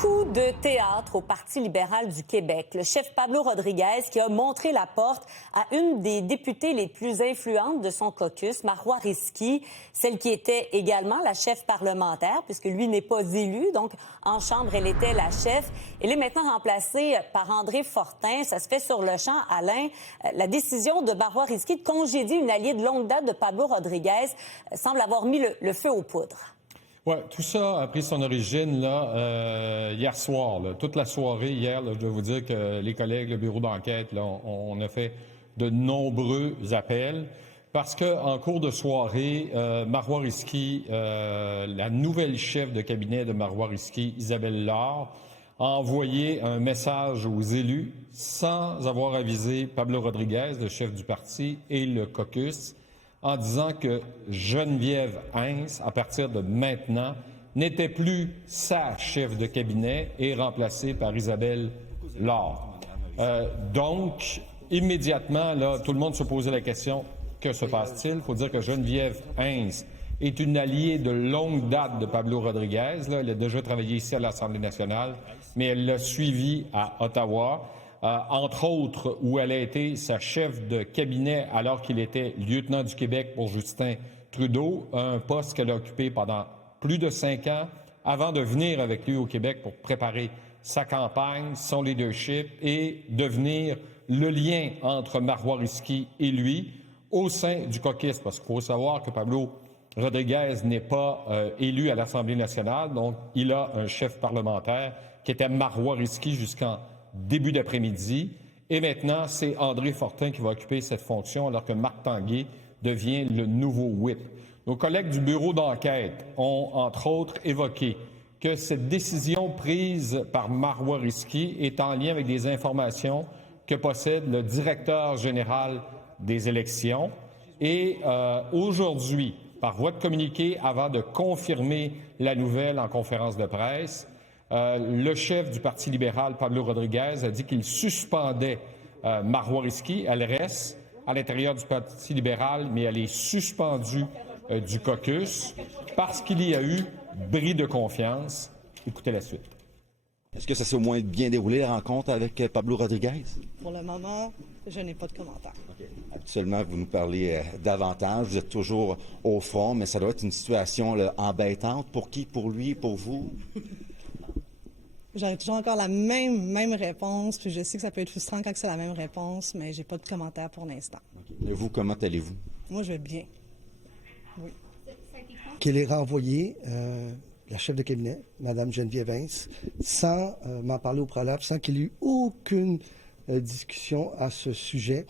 Coup de théâtre au Parti libéral du Québec. Le chef Pablo Rodriguez qui a montré la porte à une des députées les plus influentes de son caucus, Marois Risky, celle qui était également la chef parlementaire, puisque lui n'est pas élu. Donc, en Chambre, elle était la chef. Elle est maintenant remplacée par André Fortin. Ça se fait sur le champ. Alain, la décision de Marois Risky de congédier une alliée de longue date de Pablo Rodriguez semble avoir mis le feu aux poudres. Oui, tout ça a pris son origine là, hier soir. Là. Toute la soirée, hier, là, je dois vous dire que les collègues, le bureau d'enquête, là, on a fait de nombreux appels parce qu'en cours de soirée, Marois Risky, la nouvelle chef de cabinet de Marois Risky, Isabelle Laure, a envoyé un message aux élus sans avoir avisé Pablo Rodriguez, le chef du parti, et le caucus, en disant que Geneviève Hens, à partir de maintenant, n'était plus sa chef de cabinet et remplacée par Isabelle Laure. Donc, immédiatement, là, tout le monde se posait la question, que se passe-t-il? Il faut dire que Geneviève Hens est une alliée de longue date de Pablo Rodriguez. Là. Elle a déjà travaillé ici à l'Assemblée nationale, mais elle l'a suivi à Ottawa. Entre autres, où elle a été sa chef de cabinet alors qu'il était lieutenant du Québec pour Justin Trudeau, un poste qu'elle a occupé pendant plus de 5 ans avant de venir avec lui au Québec pour préparer sa campagne, son leadership et devenir le lien entre Marois Risky et lui au sein du caucus. Parce qu'il faut savoir que Pablo Rodriguez n'est pas élu à l'Assemblée nationale, donc il a un chef parlementaire qui était Marois Risky jusqu'en début d'après-midi. Et maintenant, c'est André Fortin qui va occuper cette fonction alors que Marc Tanguay devient le nouveau whip. Nos collègues du bureau d'enquête ont, entre autres, évoqué que cette décision prise par Marois Risky est en lien avec des informations que possède le directeur général des élections. Et aujourd'hui, par voie de communiqué, avant de confirmer la nouvelle en conférence de presse, le chef du Parti libéral, Pablo Rodriguez, a dit qu'il suspendait Marois Risky. Elle reste à l'intérieur du Parti libéral, mais elle est suspendue du caucus parce qu'il y a eu bris de confiance. Écoutez la suite. Est-ce que ça s'est au moins bien déroulé, la rencontre avec Pablo Rodriguez? Pour le moment, je n'ai pas de commentaires. Okay. Habituellement, vous nous parlez davantage, vous êtes toujours au front, mais ça doit être une situation là, embêtante. Pour qui? Pour lui? Pour vous? J'aurais toujours encore la même réponse, puis je sais que ça peut être frustrant quand c'est la même réponse, mais j'ai pas de commentaires pour l'instant. Okay. Et vous, comment allez-vous? Moi, je vais bien. Oui. Qu'elle ait renvoyé la chef de cabinet, Mme Geneviève Hens, sans m'en parler au préalable, sans qu'il y ait eu aucune discussion à ce sujet.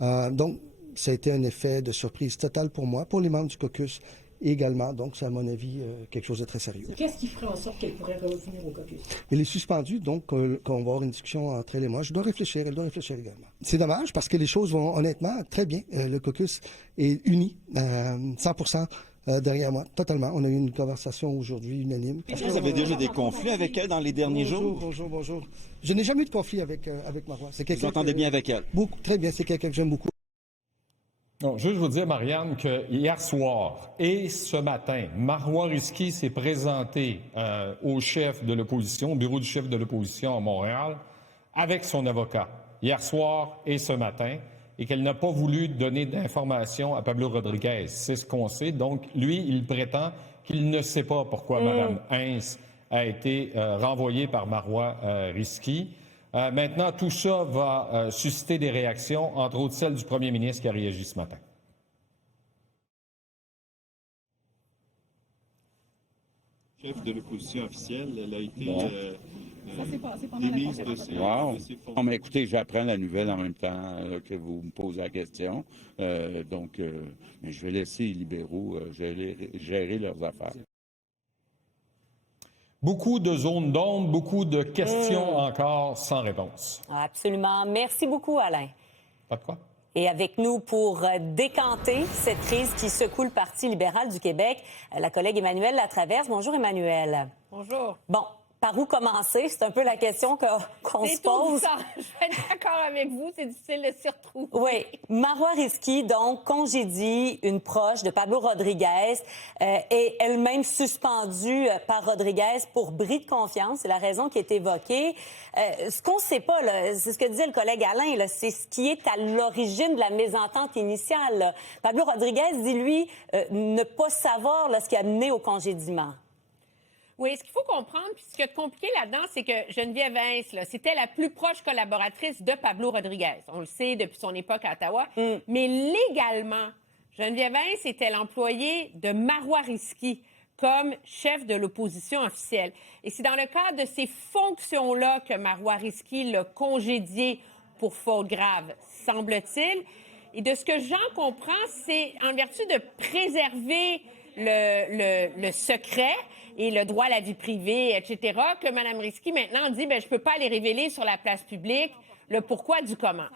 Donc, ça a été un effet de surprise totale pour moi, pour les membres du caucus également. Donc, c'est à mon avis quelque chose de très sérieux. Qu'est-ce qui ferait en sorte qu'elle pourrait revenir au caucus? Elle est suspendue, donc qu'on va avoir une discussion entre elle et moi. Je dois réfléchir, elle doit réfléchir également. C'est dommage parce que les choses vont honnêtement très bien. Le caucus est uni, 100%. Derrière moi, totalement. On a eu une conversation aujourd'hui unanime. Est-ce que vous avez déjà des conflits avec elle dans les derniers jours? Bonjour. Je n'ai jamais eu de conflit avec Marois. Vous entendez bien avec elle? Très bien, c'est quelqu'un que j'aime beaucoup. Non, juste vous dire, Marianne, que hier soir et ce matin, Marois Risky s'est présenté au chef de l'opposition, au bureau du chef de l'opposition à Montréal, avec son avocat, hier soir et ce matin, et qu'elle n'a pas voulu donner d'informations à Pablo Rodriguez. C'est ce qu'on sait. Donc, lui, il prétend qu'il ne sait pas pourquoi Mme Hens a été renvoyée par Marois Risky. Maintenant, tout ça va susciter des réactions, entre autres celle du premier ministre qui a réagi ce matin. Chef de l'opposition officielle, elle a été démise de ses fonctions. Non, mais écoutez, j'apprends la nouvelle en même temps que vous me posez la question. Donc, je vais laisser les libéraux gérer leurs affaires. Beaucoup de zones d'ombre, beaucoup de questions encore sans réponse. Absolument. Merci beaucoup, Alain. Pas de quoi. Et avec nous pour décanter cette crise qui secoue le Parti libéral du Québec, la collègue Emmanuelle Latraverse. Bonjour, Emmanuelle. Bonjour. Bon, Par où commencer? C'est un peu la question qu'on se C'est tout pose. ça. Je vais être d'accord avec vous, c'est difficile de s'y retrouver. Oui. Marois Risky, donc, congédie une proche de Pablo Rodriguez et elle-même suspendue par Rodriguez pour bris de confiance. C'est la raison qui est évoquée. Ce qu'on ne sait pas, là, c'est ce que disait le collègue Alain, là, c'est ce qui est à l'origine de la mésentente initiale. Là. Pablo Rodriguez dit, lui, ne pas savoir là, ce qui a mené au congédiement. Oui, ce qu'il faut comprendre, puis ce qui est compliqué là-dedans, c'est que Geneviève Vince, là, c'était la plus proche collaboratrice de Pablo Rodriguez. On le sait depuis son époque à Ottawa. Mais légalement, Geneviève Vince était l'employée de Marois Risky comme chef de l'opposition officielle. Et c'est dans le cadre de ces fonctions-là que Marois Risky l'a congédié pour faute grave, semble-t-il. Et de ce que j'en comprends, c'est en vertu de préserver le secret et le droit à la vie privée, etc., que Mme Risky, maintenant, dit, je ne peux pas les révéler sur la place publique, le pourquoi du comment.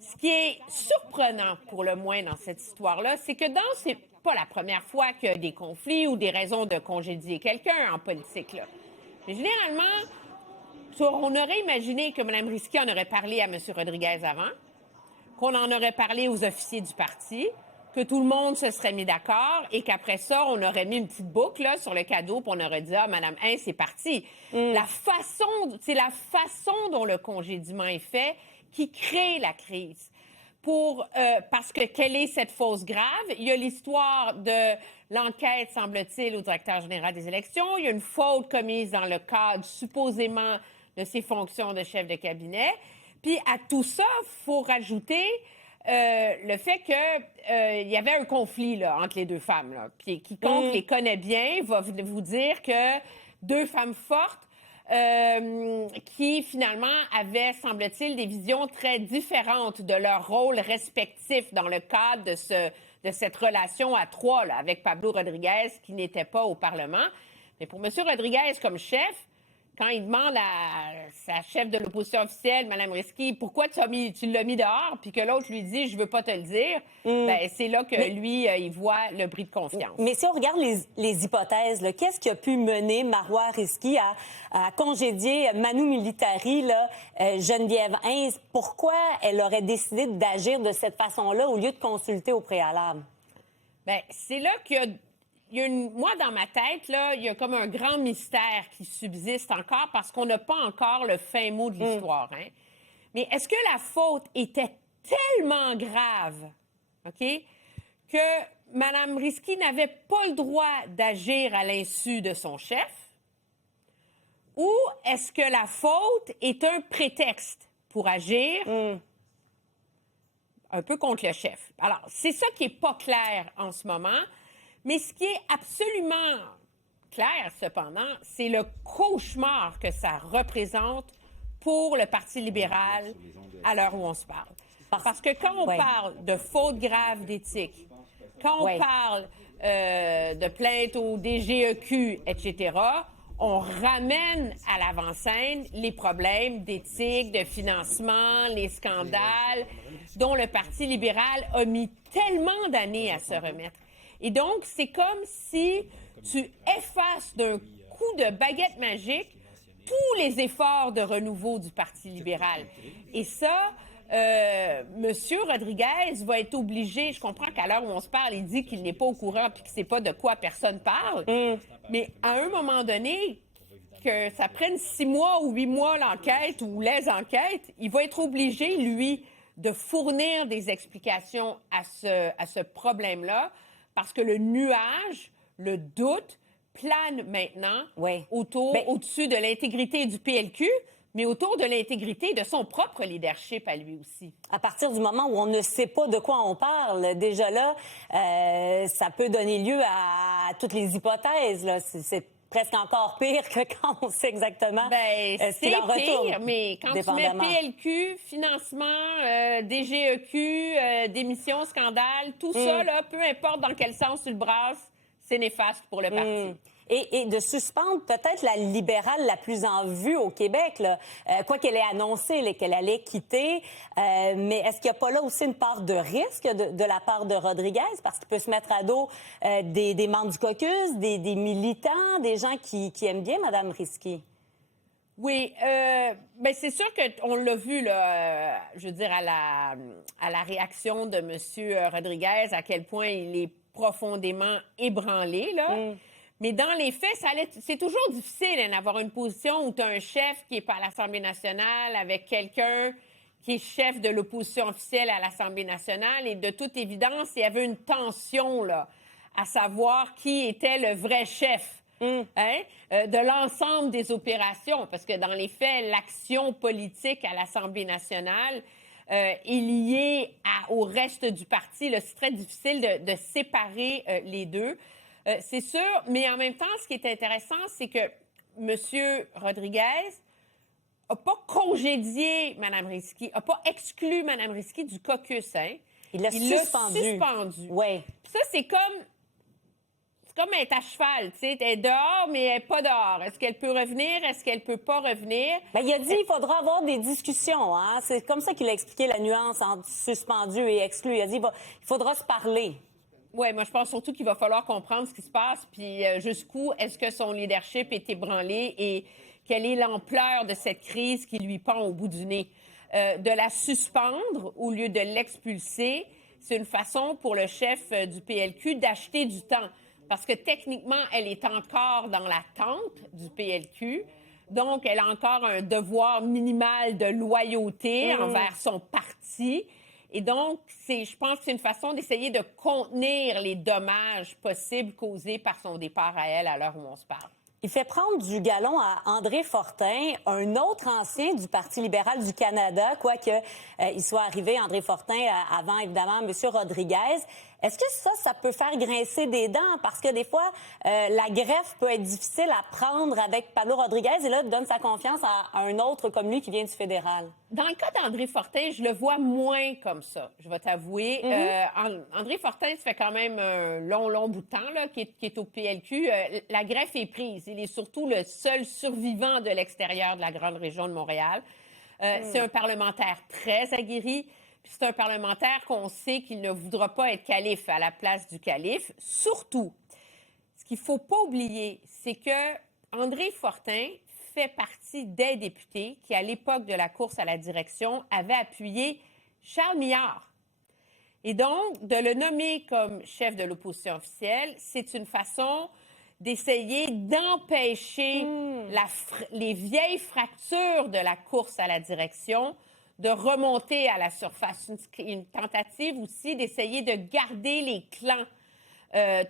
Ce qui est surprenant, pour le moins, dans cette histoire-là, c'est que c'est pas la première fois qu'il y a des conflits ou des raisons de congédier quelqu'un en politique, là. Mais généralement, on aurait imaginé que Mme Risky en aurait parlé à M. Rodriguez avant, qu'on en aurait parlé aux officiers du parti, que tout le monde se serait mis d'accord et qu'après ça, on aurait mis une petite boucle là, sur le cadeau puis on aurait dit « Ah, Madame Hein, c'est parti. C'est la façon dont le congédiement est fait qui crée la crise. Parce que quelle est cette fausse grave? Il y a l'histoire de l'enquête, semble-t-il, au directeur général des élections. Il y a une faute commise dans le cadre, supposément, de ses fonctions de chef de cabinet. Puis à tout ça, il faut rajouter le fait qu'il y avait un conflit là, entre les deux femmes. Là. Puis quiconque les connaît bien va vous dire que deux femmes fortes qui, finalement, avaient, semble-t-il, des visions très différentes de leur rôle respectif dans le cadre de cette relation à trois là, avec Pablo Rodriguez, qui n'était pas au Parlement. Mais pour M. Rodriguez comme chef, quand il demande à sa chef de l'opposition officielle, Mme Risky, pourquoi tu l'as mis dehors, puis que l'autre lui dit « je veux pas te le dire c'est là que lui, il voit le bris de confiance. Mais si on regarde les hypothèses, là, qu'est-ce qui a pu mener Marois Risky à congédier Manu Militari, là, Geneviève Hein? Pourquoi elle aurait décidé d'agir de cette façon-là au lieu de consulter au préalable? Bien, c'est là qu'il y a... moi, dans ma tête, là, il y a comme un grand mystère qui subsiste encore parce qu'on n'a pas encore le fin mot de l'histoire. Hein? Mais est-ce que la faute était tellement grave, OK, que Mme Risky n'avait pas le droit d'agir à l'insu de son chef? Ou est-ce que la faute est un prétexte pour agir un peu contre le chef? Alors, c'est ça qui n'est pas clair en ce moment. Mais ce qui est absolument clair, cependant, c'est le cauchemar que ça représente pour le Parti libéral à l'heure où on se parle. Parce que quand on parle de fautes graves d'éthique, quand on parle de plaintes au DGEQ, etc., on ramène à l'avant-scène les problèmes d'éthique, de financement, les scandales dont le Parti libéral a mis tellement d'années à se remettre. Et donc, c'est comme si tu effaces d'un coup de baguette magique tous les efforts de renouveau du Parti libéral. Et ça, M. Rodriguez va être obligé, je comprends qu'à l'heure où on se parle, il dit qu'il n'est pas au courant puis qu'il ne sait pas de quoi personne parle, mais à un moment donné, que ça prenne 6 mois ou 8 mois l'enquête ou les enquêtes, il va être obligé, lui, de fournir des explications à ce problème-là, parce que le nuage, le doute, plane maintenant au-dessus de l'intégrité du PLQ, mais autour de l'intégrité de son propre leadership à lui aussi. À partir du moment où on ne sait pas de quoi on parle, déjà là, ça peut donner lieu à toutes les hypothèses. Là. C'est presque encore pire que quand on sait exactement ce qu'il en retourne. Pire, mais quand tu mets PLQ, financement, DGEQ, démission, scandale, tout ça, là, peu importe dans quel sens tu le brasses, c'est néfaste pour le parti. Et de suspendre peut-être la libérale la plus en vue au Québec, là, quoi qu'elle ait annoncé qu'elle allait quitter. Mais est-ce qu'il n'y a pas là aussi une part de risque de la part de Rodriguez? Parce qu'il peut se mettre à dos des membres du caucus, des militants, des gens qui aiment bien Mme Risky. Oui, ben c'est sûr qu'on l'a vu, là, je veux dire, à la réaction de M. Rodriguez, à quel point il est profondément ébranlé, là. Mais dans les faits, c'est toujours difficile hein, d'avoir une position où tu as un chef qui n'est pas à l'Assemblée nationale avec quelqu'un qui est chef de l'opposition officielle à l'Assemblée nationale. Et de toute évidence, il y avait une tension, là, à savoir qui était le vrai chef. De l'ensemble des opérations, parce que dans les faits, l'action politique à l'Assemblée nationale est liée au reste du parti. C'est très difficile de séparer les deux, c'est sûr, mais en même temps, ce qui est intéressant, c'est que M. Rodriguez n'a pas congédié Mme Risky, n'a pas exclu Mme Risky du caucus. Il l'a suspendu. Oui. Ça, c'est comme être à cheval, tu sais, elle est dehors, mais elle n'est pas dehors. Est-ce qu'elle peut revenir? Est-ce qu'elle peut pas revenir? Bien, il a dit qu'il faudra avoir des discussions. Hein? C'est comme ça qu'il a expliqué la nuance entre suspendu et exclu. Il a dit il faudra se parler. Oui, moi, je pense surtout qu'il va falloir comprendre ce qui se passe, puis jusqu'où est-ce que son leadership est ébranlé et quelle est l'ampleur de cette crise qui lui pend au bout du nez. De la suspendre au lieu de l'expulser, c'est une façon pour le chef du PLQ d'acheter du temps. Parce que techniquement, elle est encore dans la tente du PLQ. Donc, elle a encore un devoir minimal de loyauté envers son parti. Et donc, je pense que c'est une façon d'essayer de contenir les dommages possibles causés par son départ à elle à l'heure où on se parle. Il fait prendre du galon à André Fortin, un autre ancien du Parti libéral du Canada, quoique il soit arrivé, André Fortin, avant, évidemment, M. Rodriguez. Est-ce que ça peut faire grincer des dents? Parce que des fois, la greffe peut être difficile à prendre avec Pablo Rodriguez et là, donne sa confiance à un autre comme lui qui vient du fédéral. Dans le cas d'André Fortin, je le vois moins comme ça, je vais t'avouer. André Fortin, ça fait quand même un long bout de temps là, qui est au PLQ. La greffe est prise. Il est surtout le seul survivant de l'extérieur de la grande région de Montréal. C'est un parlementaire très aguerri. Puis c'est un parlementaire qu'on sait qu'il ne voudra pas être calife à la place du calife. Surtout, ce qu'il ne faut pas oublier, c'est que André Fortin fait partie des députés qui, à l'époque de la course à la direction, avaient appuyé Charles Millard. Et donc, de le nommer comme chef de l'opposition officielle, c'est une façon d'essayer d'empêcher les vieilles fractures de la course à la direction de remonter à la surface. Une tentative aussi d'essayer de garder les clans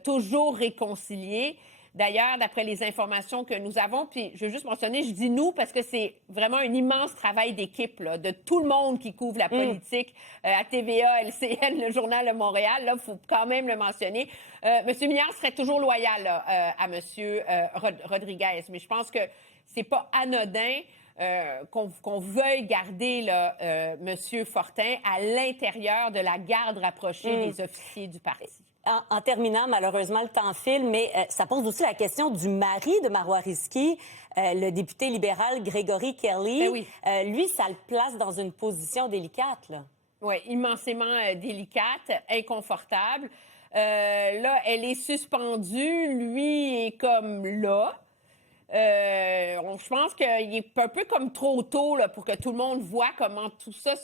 toujours réconciliés. D'ailleurs, d'après les informations que nous avons, puis je veux juste mentionner, je dis nous parce que c'est vraiment un immense travail d'équipe là, de tout le monde qui couvre la politique à TVA, LCN, le Journal de Montréal. Là, il faut quand même le mentionner. M. Millard serait toujours loyal là, à M. Rodriguez, mais je pense que c'est pas anodin qu'on veuille garder là, M. Fortin à l'intérieur de la garde rapprochée des officiers du parti. En terminant, malheureusement, le temps file, mais ça pose aussi la question du mari de Marois Risky, le député libéral Gregory Kelly. Ben oui. Lui, ça le place dans une position délicate, là. Oui, immensément délicate, inconfortable. Là, elle est suspendue, lui est comme là. Je pense qu'il est un peu comme trop tôt là, pour que tout le monde voit comment tout ça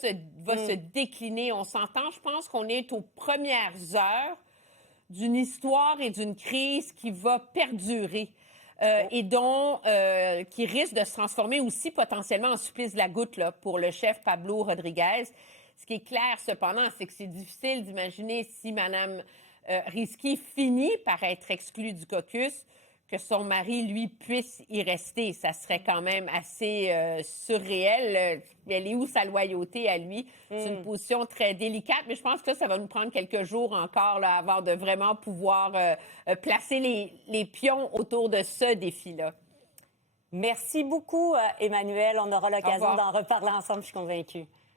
va se décliner. On s'entend, je pense qu'on est aux premières heures d'une histoire et d'une crise qui va perdurer et qui risque de se transformer aussi potentiellement en supplice de la goutte là, pour le chef Pablo Rodriguez. Ce qui est clair, cependant, c'est que c'est difficile d'imaginer si Mme Risky finit par être exclue du caucus, que son mari, lui, puisse y rester. Ça serait quand même assez surréel. Elle est où sa loyauté à lui? C'est une position très délicate, mais je pense que ça va nous prendre quelques jours encore là, avant de vraiment pouvoir placer les pions autour de ce défi-là. Merci beaucoup, Emmanuel. On aura l'occasion d'en reparler ensemble, je suis convaincue.